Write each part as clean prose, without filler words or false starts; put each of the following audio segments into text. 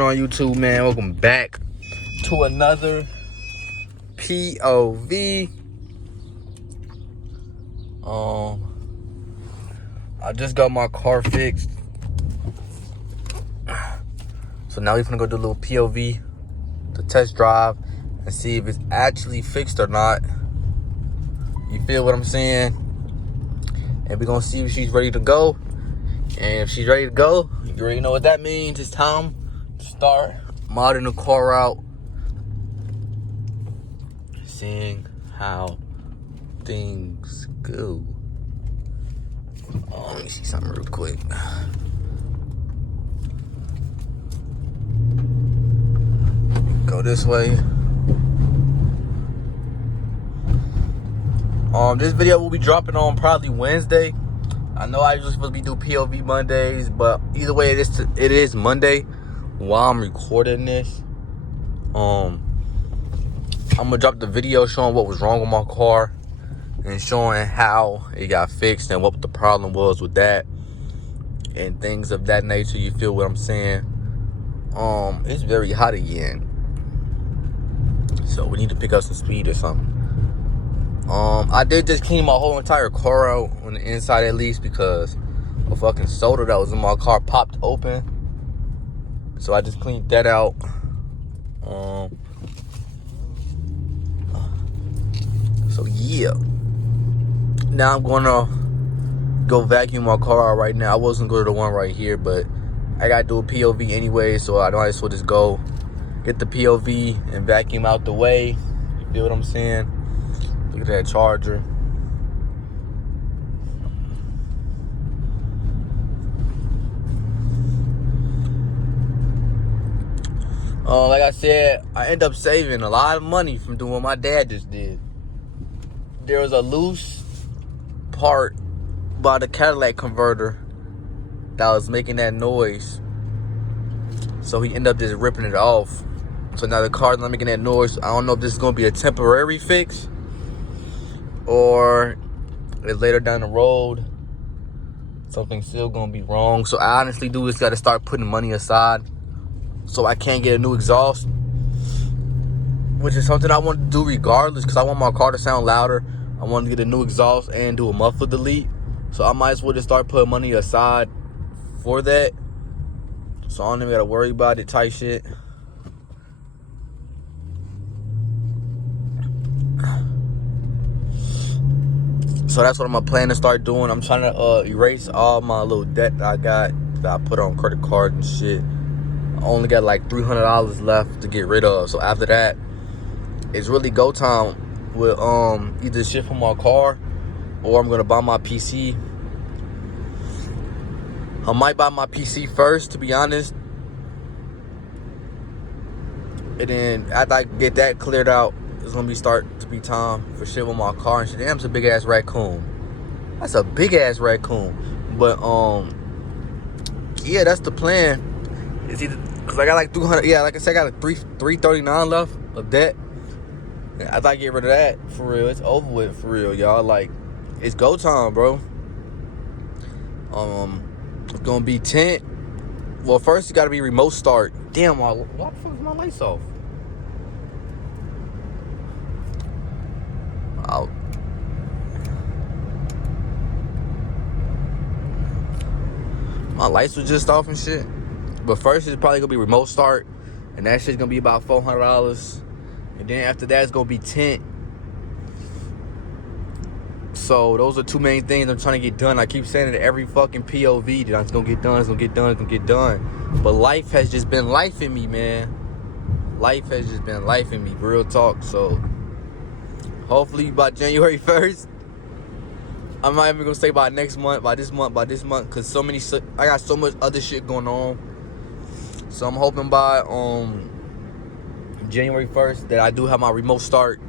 On YouTube, man, welcome back to another POV. I just got my car fixed, so now we're gonna go do a little POV to test drive and see if it's actually fixed or not. You feel what I'm saying? And we're gonna see if she's ready to go. And if she's ready to go, you already know what that means. It's time to start modding the car out, seeing how things go. Let me see something real quick. Go this way. This video will be dropping on probably Wednesday. I know I usually supposed to be doing POV Mondays, but either way, it is Monday while I'm recording this. I'm gonna drop the video showing what was wrong with my car and showing how it got fixed and what the problem was with that and things of that nature. You feel what I'm saying? It's very hot again, so we need to pick up some speed or something. I did just clean my whole entire car out on the inside, at least, because a fucking soda that was in my car popped open. So I just cleaned that out. So yeah. Now I'm gonna go vacuum my car out right now. I wasn't going to the one right here, but I gotta do a POV anyway, so I might as well just go get the POV and vacuum out the way. You feel what I'm saying? Look at that charger. Like I said, I end up saving a lot of money from doing what my dad just did. There was a loose part by the Cadillac converter that was making that noise. So he ended up just ripping it off. So now the car's not making that noise. I don't know if this is going to be a temporary fix or if later down the road something's still going to be wrong. So I honestly just got to start putting money aside so I can't get a new exhaust, which is something I want to do regardless, because I want my car to sound louder. I want to get a new exhaust and do a muffler delete. So I might as well just start putting money aside for that, so I don't even got to worry about it type shit. So that's what I'm planning to start doing. I'm trying to erase all my little debt that I got, that I put on credit cards and shit. I only got like $300 left to get rid of. So after that, it's really go time with either shit from my car or I'm gonna buy my PC. I might buy my PC first, to be honest, and then after I get that cleared out, it's gonna start to be time for shit with my car and shit. Damn, it's a big ass raccoon. That's a big ass raccoon. But yeah, that's the plan. It's either, cause I got like 300. Yeah, like I said, I got like 339 left of debt. After I get rid of that, for real, it's over with, for real, y'all. Like, it's go time, bro. It's gonna be tent. Well, first you gotta be remote start. Damn, why the fuck is my lights off? Out. My lights were just off and shit. But first it's probably gonna be remote start, and that shit's gonna be about $400. And then after that it's gonna be tent. So those are two main things I'm trying to get done. I keep saying it at every fucking POV that it's gonna get done, it's gonna get done, it's gonna get done. But life has just been life in me, man. Life has just been life in me, real talk. So hopefully by January 1st, I'm not even gonna say by next month, by this month, cause I got so much other shit going on. So I'm hoping by January 1st that I do have my remote start.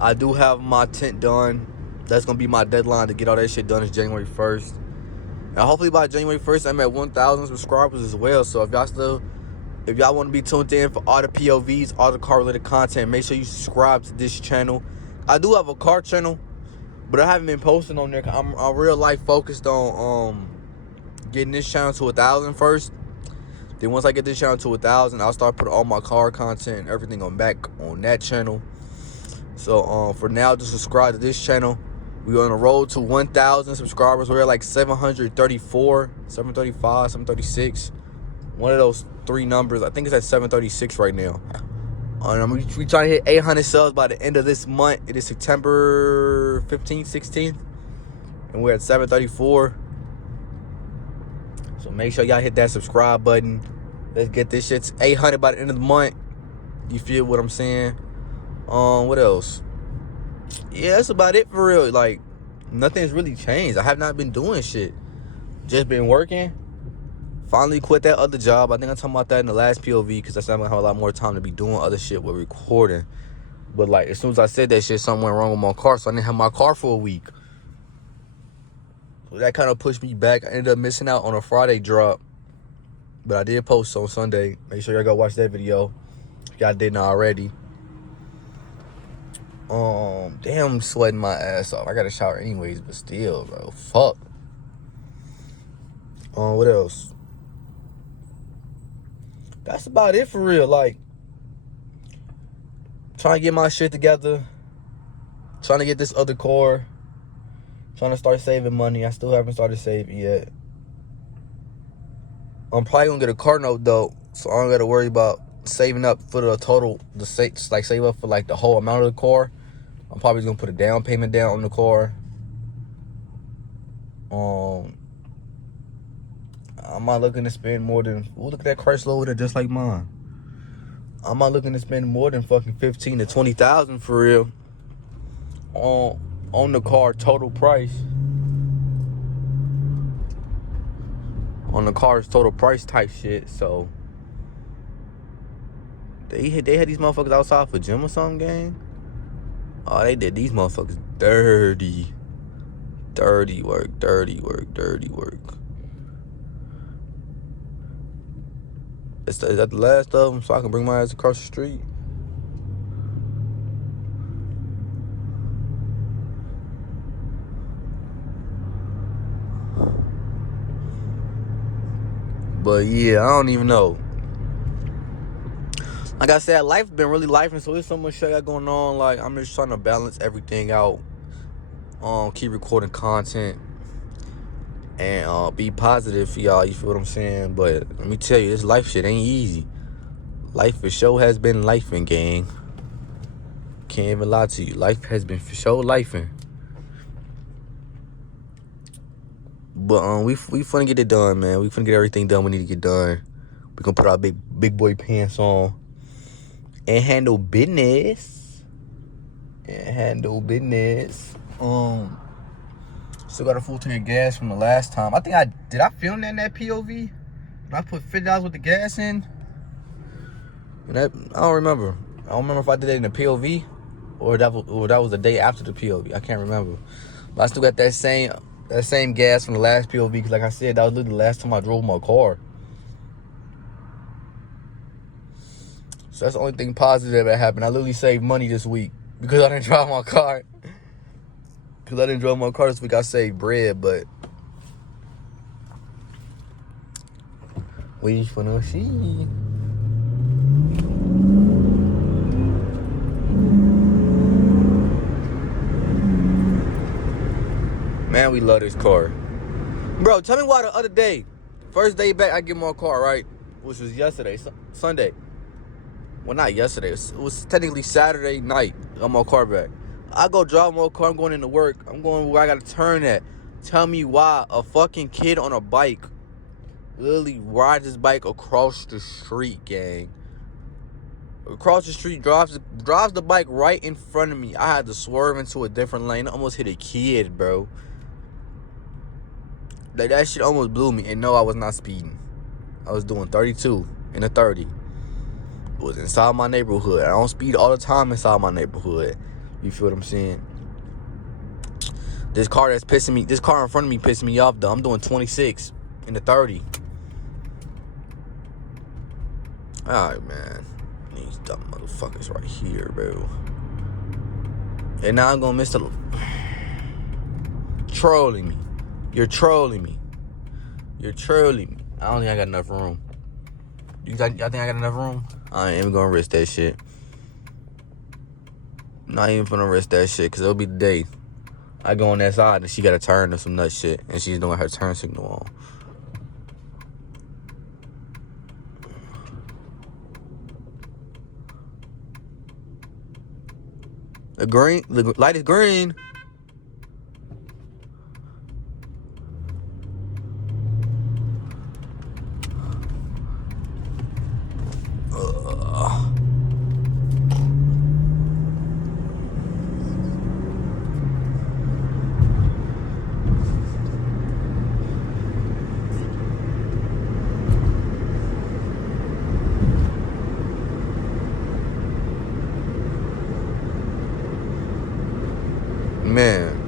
I do have my tent done. That's gonna be my deadline to get all that shit done, is January 1st. And hopefully by January 1st, I'm at 1,000 subscribers as well. So if y'all want to be tuned in for all the POVs, all the car related content, make sure you subscribe to this channel. I do have a car channel, but I haven't been posting on there. I'm real life focused on getting this channel to 1,000 first. Then once I get this channel to 1,000, I'll start putting all my car content and everything on back on that channel. So for now, just subscribe to this channel. We're on the road to 1,000 subscribers. We're at like 734, 735, 736. One of those three numbers. I think it's at 736 right now. We trying to hit 800 subs by the end of this month. It is September 15th, 16th. And we're at 734. So make sure y'all hit that subscribe button. Let's get this shit to 800 by the end of the month. You feel what I'm saying? What else? Yeah, that's about it for real. Like, nothing's really changed. I have not been doing shit. Just been working. Finally quit that other job. I think I'm talking about that in the last POV because I said I'm gonna have a lot more time to be doing other shit with recording. But like, as soon as I said that shit, something went wrong with my car, so I didn't have my car for a week. So that kind of pushed me back. I ended up missing out on a Friday drop. But I did post on Sunday. Make sure y'all go watch that video if y'all didn't already. Damn, I'm sweating my ass off. I got to shower anyways, but still, bro. Fuck. What else? That's about it for real. Like, trying to get my shit together. Trying to get this other car. Trying to start saving money. I still haven't started saving yet. I'm probably gonna get a car note though, so I don't gotta worry about saving up for the total. Save up for like the whole amount of the car. I'm probably gonna put a down payment down on the car. I'm not looking to spend more than. Ooh, look at that Chrysler over there, just like mine. I'm not looking to spend more than fucking 15 to 20,000 for real. On the car total price. On the car's total price type shit, so they had these motherfuckers outside for gym or something, gang. Oh, they did these motherfuckers dirty. Dirty work. Is that the last of them so I can bring my ass across the street? But yeah, I don't even know. Like I said, life's been really lifing, so there's so much shit I got going on. Like, I'm just trying to balance everything out. Keep recording content. And be positive for y'all, you feel what I'm saying? But let me tell you, this life shit ain't easy. Life for sure has been lifing, gang. Can't even lie to you. Life has been for sure lifing. But we finna get it done, man. We finna get everything done we need to get done. We gonna put our big boy pants on and handle business. Still got a full tank of gas from the last time. Did I film that in that POV? Did I put $50 with the gas in? And I don't remember. I don't remember if I did that in the POV or that was the day after the POV. I can't remember. But I still got that same gas from the last POV because, like I said, that was literally the last time I drove my car. So that's the only thing positive that happened. I literally saved money this week because I didn't drive my car. Because I didn't drive my car this week, I saved bread, but we finna see. Man, we love this car. Bro, tell me why the other day, first day back, I get my car, right? Which was yesterday, Sunday. Well, not yesterday. It was technically Saturday night. I got my car back. I go drive my car. I'm going into work. I'm going where I got to turn at. Tell me why a fucking kid on a bike literally rides his bike across the street, gang. Across the street, drives the bike right in front of me. I had to swerve into a different lane. I almost hit a kid, bro. Like, that shit almost blew me. And no, I was not speeding. I was doing 32 in a 30. It was inside my neighborhood. I don't speed all the time inside my neighborhood. You feel what I'm saying? This car in front of me pissing me off, though. I'm doing 26 in the 30. Alright, man. These dumb motherfuckers right here, bro. And now I'm gonna miss the... Trolling me. You're trolling me. I don't think I got enough room. Y'all think I got enough room? I ain't even gonna risk that shit. Not even gonna risk that shit, because it'll be the day I go on that side and she got to turn or some nut shit, and she's doing her turn signal on. The light is green. Man.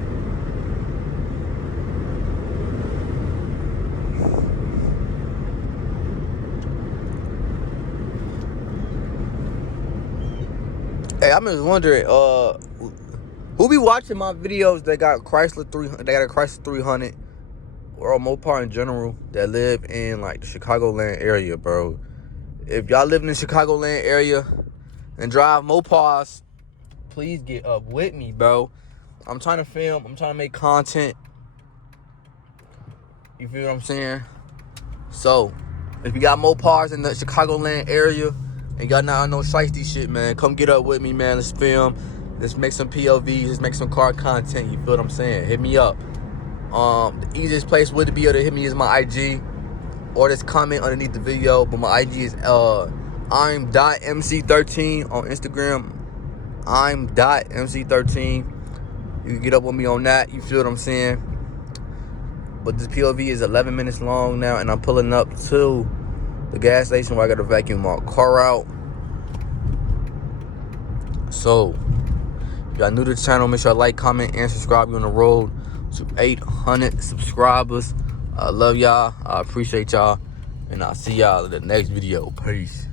Hey, I'm just wondering, who be watching my videos that got Chrysler 300, they got a Chrysler 300 or a Mopar in general that live in like the Chicagoland area, bro. If y'all live in the Chicagoland area and drive Mopars, please get up with me, bro. I'm trying to film, I'm trying to make content. You feel what I'm saying? So, if you got Mopars in the Chicagoland area and y'all not on no shiesty shit, man, come get up with me, man. Let's film. Let's make some POVs. Let's make some car content. You feel what I'm saying? Hit me up. The easiest place would be able to hit me is my IG or just comment underneath the video. But my IG is I'm.MC13 on Instagram. I'm.MC13. You can get up with me on that. You feel what I'm saying? But this POV is 11 minutes long now, and I'm pulling up to the gas station where I got to vacuum my car out. So, if y'all new to the channel, make sure you like, comment, and subscribe. We're on the road to 800 subscribers. I love y'all. I appreciate y'all. And I'll see y'all in the next video. Peace.